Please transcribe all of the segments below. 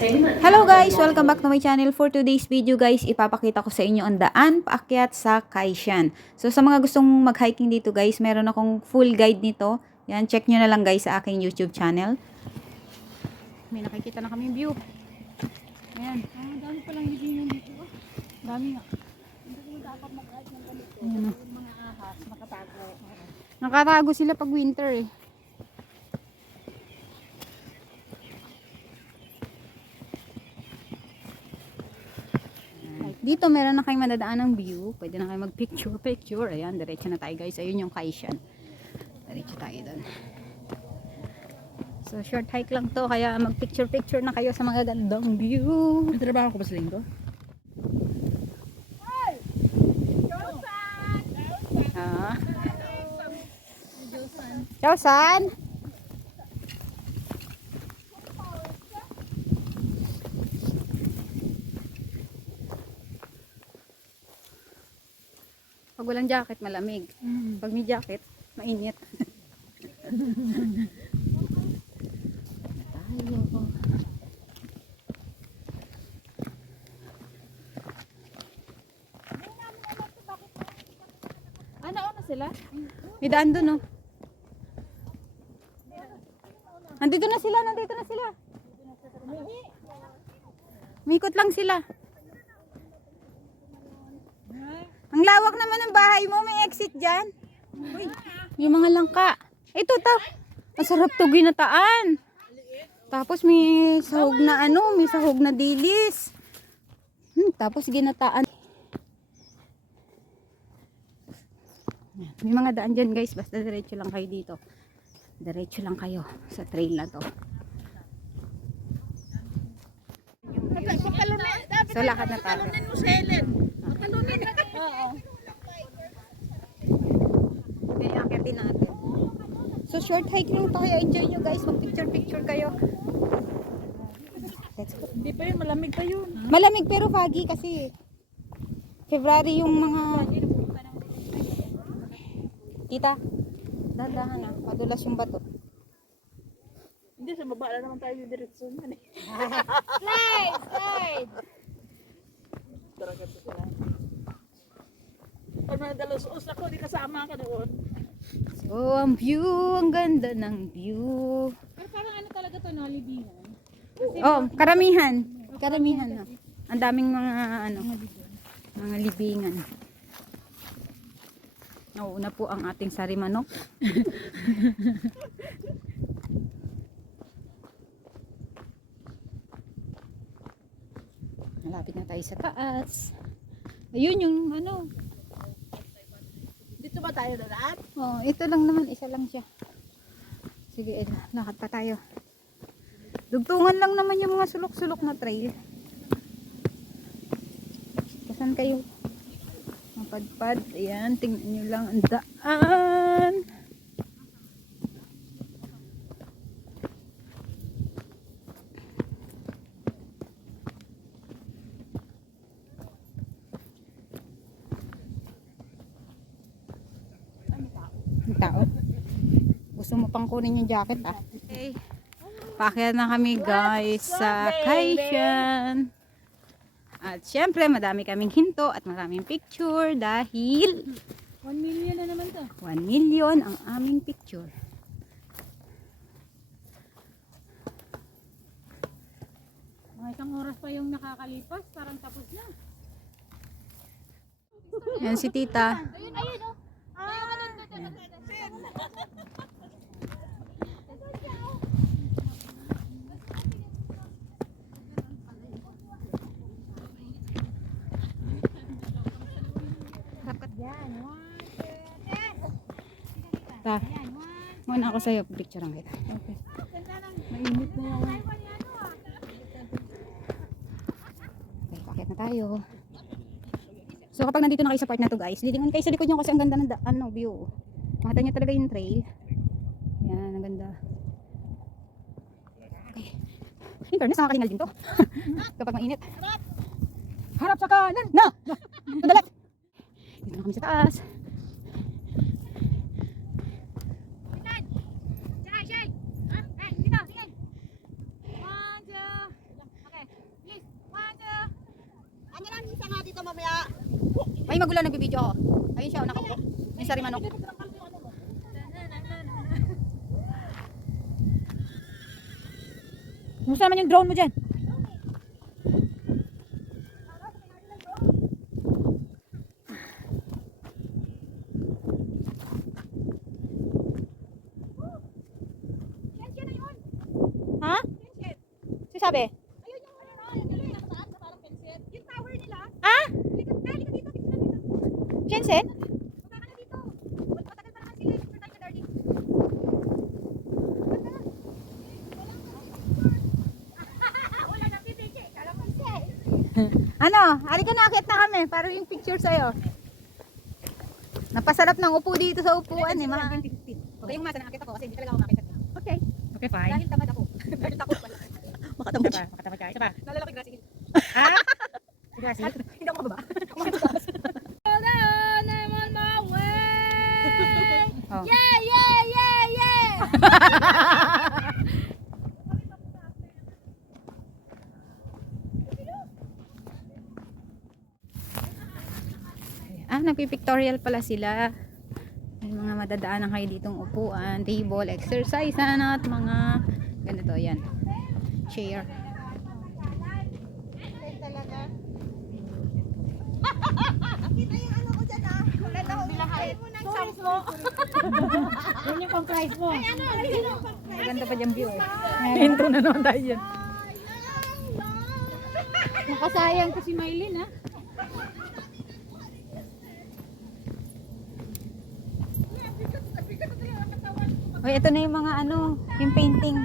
Hello guys! Welcome back to my channel. For today's video guys, ipapakita ko sa inyo ang daan paakyat sa Kaishan. So sa mga gustong mag-hiking dito guys, meron akong full guide nito. Yan, check nyo na lang guys sa aking YouTube channel. May nakikita na kami view. Ayan. Dami palang libinan dito. Dami nga. Hindi mo dapat mag-ride ng ganito. Ayan. Yung mga ahas, makatago. Nakatago sila pag winter eh. Dito meron na kayong madadaan ng view. Pwede na kayo mag-picture. Ayan, diretso na tayo guys. Ayun yung Kaishan. Diretso tayo doon. So, short hike lang to. Kaya mag-picture na kayo sa mga gandang view. May trabaho ko ba sa linggo? Ah. Ciao, San! Pag walang jacket, malamig. Pag may jacket, mainit. Tayo. Nauna sila? May daan doon, oh. Nandito na sila. Umikot lang sila. Ang lawak naman ng bahay mo, may exit dyan. Uy, yung mga langka. Ito, ang sarap to ginataan. Tapos may sahog na may sahog na dilis. Tapos ginataan. May mga daan dyan guys, basta diretso lang kayo dito. Diretso lang kayo sa trail na to. So lakad na tayo. Mo si Helen. Patalunin. Oo. Kaya akitin natin. So short hike lang to, kaya enjoy nyo guys. Mag-picture kayo. Let's go. Hindi pa yun, malamig pa yun. Malamig pero foggy kasi February yung mga tita. Dahan-dahan na. Madulas yung bato. Hindi, sa baba na naman tayo yung direksyon. Slide! Taragan ko sila. Pag nadalos-os ako, di kasama ka doon. So ang view, ang ganda ng view. Pero parang ano talaga to, no? Libingan. Oh, karamihan. Karamihan. Ang daming mga mga libingan. Nauuna po ang ating sarimanok. Malapit na tayo sa taas. Ayun yung Dito ba tayo na lahat? Oh, ito lang naman, isa lang siya. Sige, lakad pa tayo. Dugtungan lang naman yung mga sulok-sulok na trail. Saan kayo? Mapadpad. Ayan, tingnan nyo lang ang daan. Ang tao. Gusto mo pang kunin yung jacket Okay. Paakyat na kami guys sa Kaishan. At syempre madami kaming hinto at maraming picture dahil 1 million na naman to. 1 million ang aming picture. Mga isang oras pa yung nakakalipas, parang tapos na. Yan si tita. Ayun oh. Ta. Muna ako sa'yo, picture ang kita. Okay. Mainit na yan. Okay, paakyat na tayo. So kapag nandito na kayo sa part na to guys, lilingon kayo sa likod nyo kasi ang ganda ng view. Makita nyo talaga yung trail. Yan, ang ganda. Okay. In fairness, nakakalingal din to. Kapag mainit. Harap sa kanan! Na! Sandali! Dito na kami sa taas. Ay, magulang nagbibideo ako. Ayun siya, nakaupo. Yung sari manok. Kumusta naman yung drone mo dyan? Ha? Si sabi? Yung tower nila. Ah? Halika dito. Jensen? Baka ka na dito. Matagal pa naman sila. Super tayo na, darling. Wala na pipili. Kala ko siya. Ano? Halika na, akit na kami para yung picture sa'yo. Napasarap ng upo dito sa upuan eh. Okay, yung masa nakakita ko kasi hindi talaga ako makita. Okay. Okay, fine. Dahil tamad ako. Dahil takot pala. Makatamad siya. Makatamad siya. Isa pa. Nalala ko yung grass hill. Ha? Grassy? Hindi ako mababa. Kumataas. I'm on my way. Oh. Yeah, yeah, yeah, yeah. Nagpipictorial pala sila. May mga madadaanan kayo ditong upuan, table, exercise, at mga ganito, yan. Chair. Kita yung ano ko dyan ah. Wala na akong bilahit mo ng sampo. Yan yung pang price mo. Ay ano, Maganda pa dyan view eh. Intro na naman tayo dyan. Nakasayang ko si Maylin ha. Uy, ito na yung mga ano, yung painting.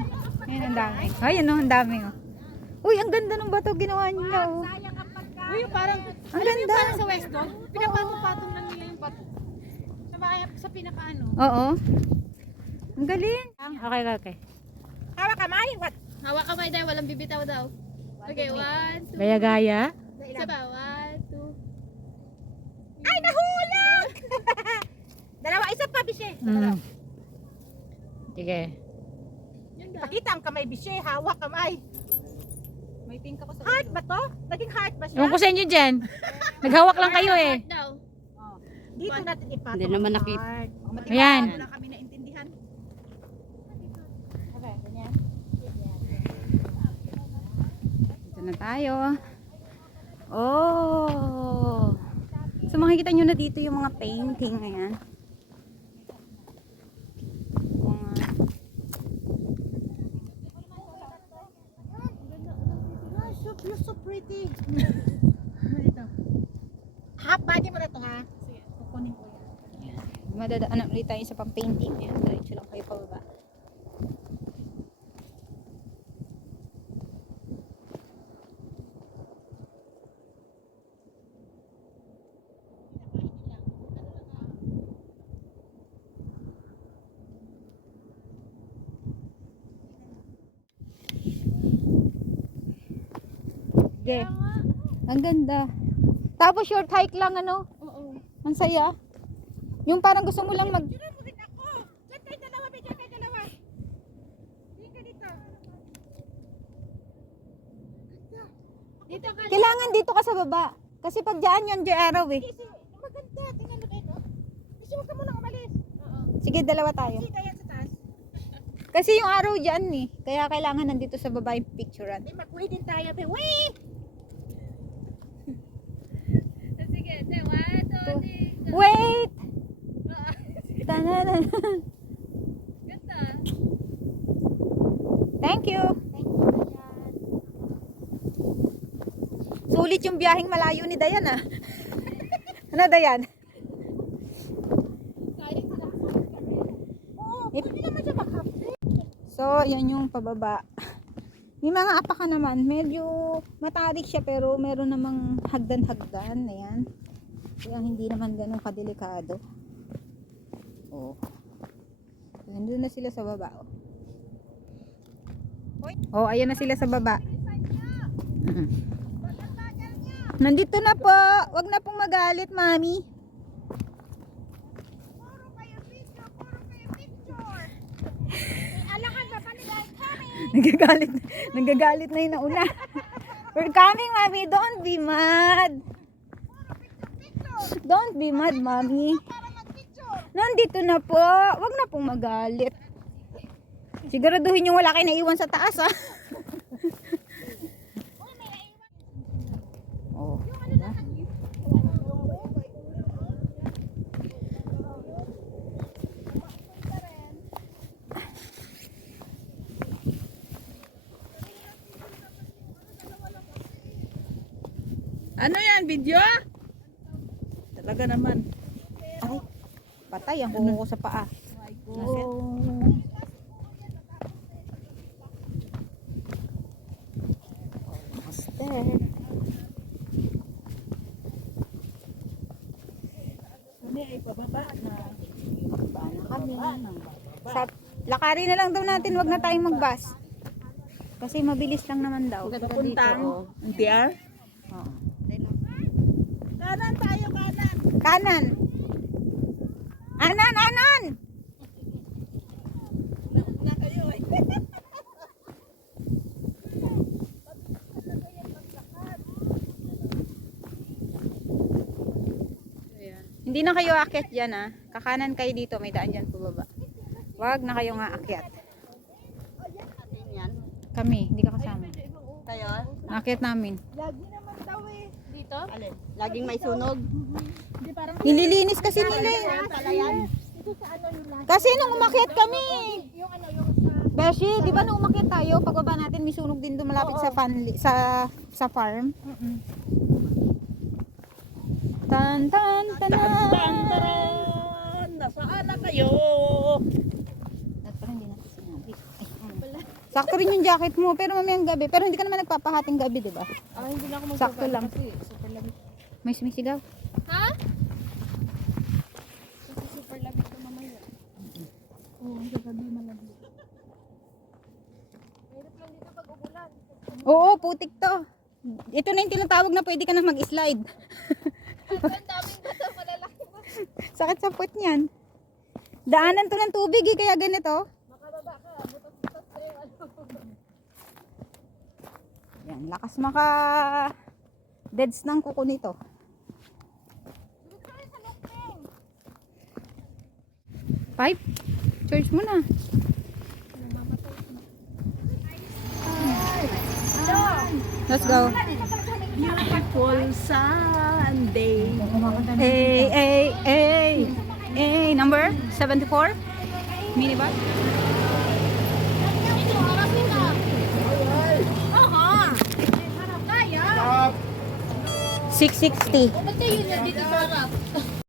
Ayun, ang dami. Ayun, ang dami oh. Uy, ang ganda ng bato ginawa nila oh. Uy, parang, Ang ganda. parang sa Weston, pinapatong-patong lang nila yung bato. Sa pinakaano. Oo. Ang galing. Okay, okay. Hawak kamay, what? Hawak kamay daw, walang bibitaw daw. Okay, 1, 2. Gaya-gaya. Isa ba? 1, 2. Ay, nahulog! Dalawa, isa pa, bishe. Mm. Sige. Pakita ang kamay, bishe. Hawak kamay. May pink ako sa Heart ba to? Naging heart ba siya? Ewan ko sa inyo dyan. Naghawak lang kayo eh. Dito natin ipatong. Hindi naman nakita. heart. Ayan. Wala kami naintindihan. Okay, ganyan. Dito na tayo. Oh. So makikita nyo na dito yung mga painting. Ayan. You're so pretty. Half body mo na to ha? Sige, kukunin ko yan. Madadaanan ulit tayo sa pang-painting. Ayan, diretso lang kayo pababa. Okay. Ang ganda. Tapos short hike lang ano. Oo. Ang saya. Yung parang gusto mo lang mag... Diyan mo rin ako. Diyan kayo dalawa, diyan kayo dalawa. Diyan ka dito. Dito ka. Kailangan dito ka sa baba. Kasi pag dyan yun, dyan araw eh. Kasi maganda. Tingnan mo dito. Kasi huwag ka munang umalis. Oo. Sige, dalawa tayo. Kasi kaya sa taas. Kasi yung araw dyan eh. Kaya kailangan nandito sa baba yung picturean. Hindi, mag-wait din tayo. Wait! Sige, 1, 2, 3. Wait! Tananan. Ganda. Thank you. Sulit yung biyaheng malayo ni Dayan ah. Ano Dayan? Hindi naman siya mag-half. So, yan yung pababa. May mga apaka naman. Medyo matarik siya pero meron namang hagdan-hagdan. Ayan. Kaya hindi naman ganun kadelikado. Oh. Nandun na sila sa baba. Oh, ayan na sila sa baba. Nandito na po. Wag na pong magalit, mami. Puro kayo picture. Alangan ba nila coming? Nagagalit na yung nauna. We're coming, mami. Don't be mad. Picture. Don't be mad, Mommy. Nandito na po. Wag na pong magalit. Siguraduhin yung wala kayo naiwan sa taas, ha? Oh. Ano yan, video? Talaga naman. Ay, patay ang kuko ko sa paa. Oh. Master. Ano ay pababa na. Paano kami? Sa, lakarin na lang daw natin, wag na tayong mag-bus. Kasi mabilis lang naman daw. Papuntang NTR? Oo. Kanan tayo, kanan. Kanan. Anan, anan! Na kayo eh. Hindi na kayo aakyat dyan, ha. Kakanan kayo dito, may daan dyan pababa. Wag na kayo nga aakyat. Kami, hindi ka kasama. Tayo? Aakyat namin. Lagi naman daw eh. Dito? Alin? Laging may sunog. Hindi parang Nililinis kasi nila eh. Palayan. ito sa ano yung last. Kasi nung umakyat kami. Yung ano yung sa Beshi, di ba nung umakyat tayo, pagbaba natin may sunog din doon malapit sa sa farm. Tan tan tanan. Tantaran! Nasaan na kayo? At parang hindi natin sinabi. Sakto rin yung jacket mo, pero mamayang gabi. Pero hindi ka naman nagpapahating gabi, di ba? Ah, hindi na ako Sakto lang. kasi super lamig. May sumisigaw. Ha? Kasi super lamig ko mamaya. Oo, sa gabi malamig. Mahirap lang dito pag umulan. Oo, putik to. Ito na yung tinatawag na pwede ka na mag-slide. Ang daming bata malalaki ba? Sakit sa puwet niyan. Daanan to ng tubig eh, kaya ganito. Makababa ka, butas-butas pa yung ano. Yan, lakas maka deads ng kuko nito. Pipe, charge mo na. Let's go. Beautiful Sunday. Number 74. Minibar. Aha! Kaya! 660. Ba't kayo na dito sa harap?